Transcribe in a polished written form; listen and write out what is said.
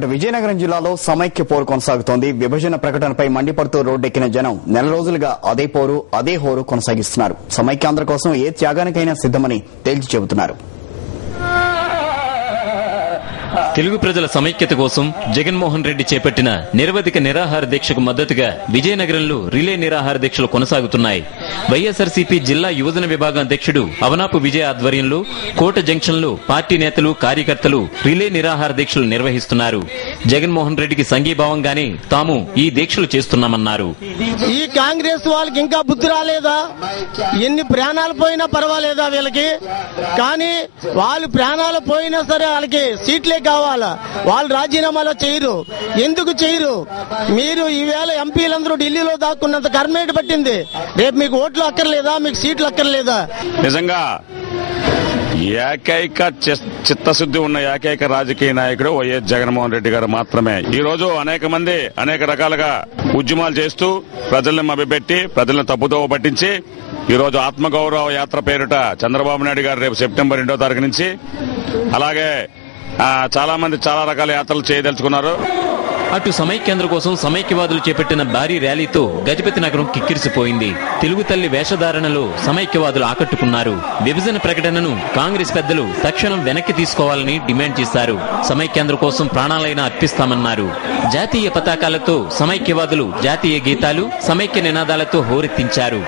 విజయనగరం జిల్లాలో సమైక్య పోరు కొనసాగుతోంది. విభజన ప్రకటనపై మండిపడుతూ రోడ్డెక్కిన జనం నెల రోజులుగా అదే పోరు అదే హోరు కొనసాగిస్తున్నారు. సమైక్యాంధ్ర కోసం ఏ త్యాగానికైనా సిద్దమని తేల్చి చెబుతున్నారు. తెలుగు ప్రజల సమైక్యత కోసం జగన్మోహన్ రెడ్డి చేపట్టిన నిరవధిక నిరాహార దీక్షకు మద్దతుగా విజయనగరంలో రిలే నిరాహార దీక్షలు కొనసాగుతున్నాయి. వైఎస్ఆర్సీపీ జిల్లా యువజన విభాగం అధ్యక్షుడు అవనాపు విజయ ఆధ్వర్యంలో కోట జంక్షన్ లో పార్టీ నేతలు కార్యకర్తలు రిలే నిరాహార దీక్షలు నిర్వహిస్తున్నారు. జగన్మోహన్ రెడ్డికి సంఘీభావంగానే తాము ఈ దీక్షలు చేస్తున్నామన్నారు. ఈ కాంగ్రెస్ వాళ్ళకి ఇంకా బుద్ధి రాలేదా? ఎన్ని ప్రాణాలు పోయినా పర్వాలేదా వీళ్ళకి? కానీ వాళ్ళు ప్రాణాలు పోయినా సరే వాళ్ళకి సీట్లే కావాలా. వాళ్ళు రాజీనామాలో చేయరు. ఎందుకు చేయరు? మీరు ఈవేళ ఎంపీలందరూ ఢిల్లీలో దాక్కున్నంత కర్మేటి పట్టింది. రేపు మీకు ఓట్లు అక్కర్లేదా? మీకు సీట్లు అక్కర్లేదా? నిజంగా ఏకైక చిత్తశుద్ధి ఉన్న ఏకైక రాజకీయ నాయకుడు వైఎస్ జగన్మోహన్ రెడ్డి గారు మాత్రమే. ఈ రోజు అనేక మంది అనేక రకాలుగా ఉద్యమాలు చేస్తూ ప్రజల్ని మభ్యపెట్టి ప్రజలను తప్పుదోవ పట్టించి ఈ రోజు ఆత్మగౌరవ యాత్ర పేరిట చంద్రబాబు నాయుడు గారు రేపు సెప్టెంబర్ 2వ తారీఖు నుంచి అలాగే చాలా మంది చాలా రకాల యాత్రలు చేయదలుచుకున్నారు. అటు సమైక్యాంధ్ర కోసం సమైక్యవాదులు చేపట్టిన భారీ ర్యాలీతో గజపతి నగరం కిక్కిరిసిపోయింది. తెలుగు తల్లి వేషధారణలో సమైక్యవాదులు ఆకట్టుకున్నారు. విభజన ప్రకటనను కాంగ్రెస్ పెద్దలు తక్షణం వెనక్కి తీసుకోవాలని డిమాండ్ చేశారు. సమైక్యాంధ్ర కోసం ప్రాణాలైనా అర్పిస్తామన్నారు. జాతీయ పతాకాలతో సమైక్యవాదులు జాతీయ గీతాలు సమైక్య నినాదాలతో హోరెత్తించారు.